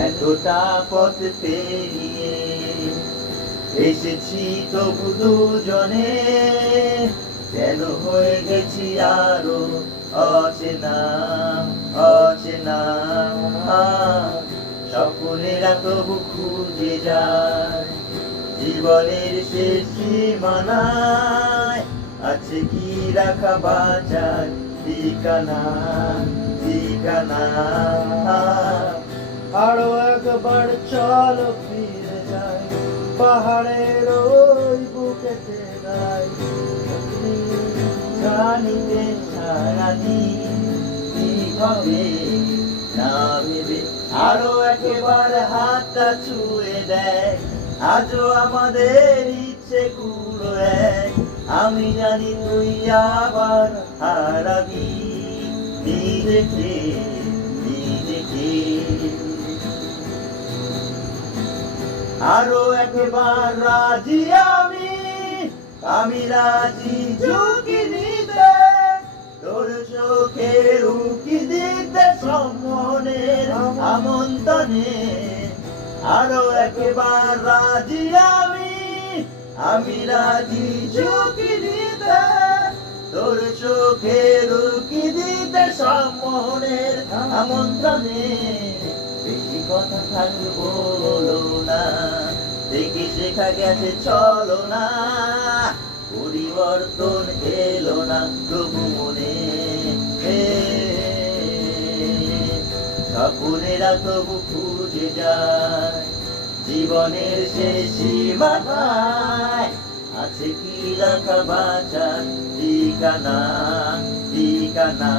এতটা পথ পেরিয়ে এসেছি তবু দুজনে, কেন হয়ে গেছি আরো অচেনা অচেনা। স্বপ্নেরা তবু খুঁজে যায় জীবনের শেষ সীমানায়, আছে কি রাখা বাঁচার ঠিকানা ঠিকানা। আরো একবার চলো ফিরে যাই পাহাড়ের ওই বুকেতে দাঁড়াই, জানিতে সারাদিন কি হবে না ভেবে আরো একবার হাতটা ছুঁয়ে দেয়, আজও আমাদের ইচ্ছে গুলো এক। আমি জানি তুই আবার হারাবি নিজেকে নিজেকে। আরো একবার রাজি আমি রাজি ঝুঁকি দিতে, তোর চোখের উকি দিতে সম্মনের আমন্ত্রণে। আরো একবার রাজি আমি রাজি ঝুঁকি দিতে, তোর চোখের উকি দিতে সম্মনের আমন্ত্রণে। বেশি কথা থাকলে বলো না, দেখে শেখা গেছে চলো না, পরিবর্তন এলো না তবু মনে। স্বপ্নেরা তবু খুঁজে যায় জীবনের শেষ সীমানায়, আছে কি রাখা বাঁচার ঠিকানা ঠিকানা।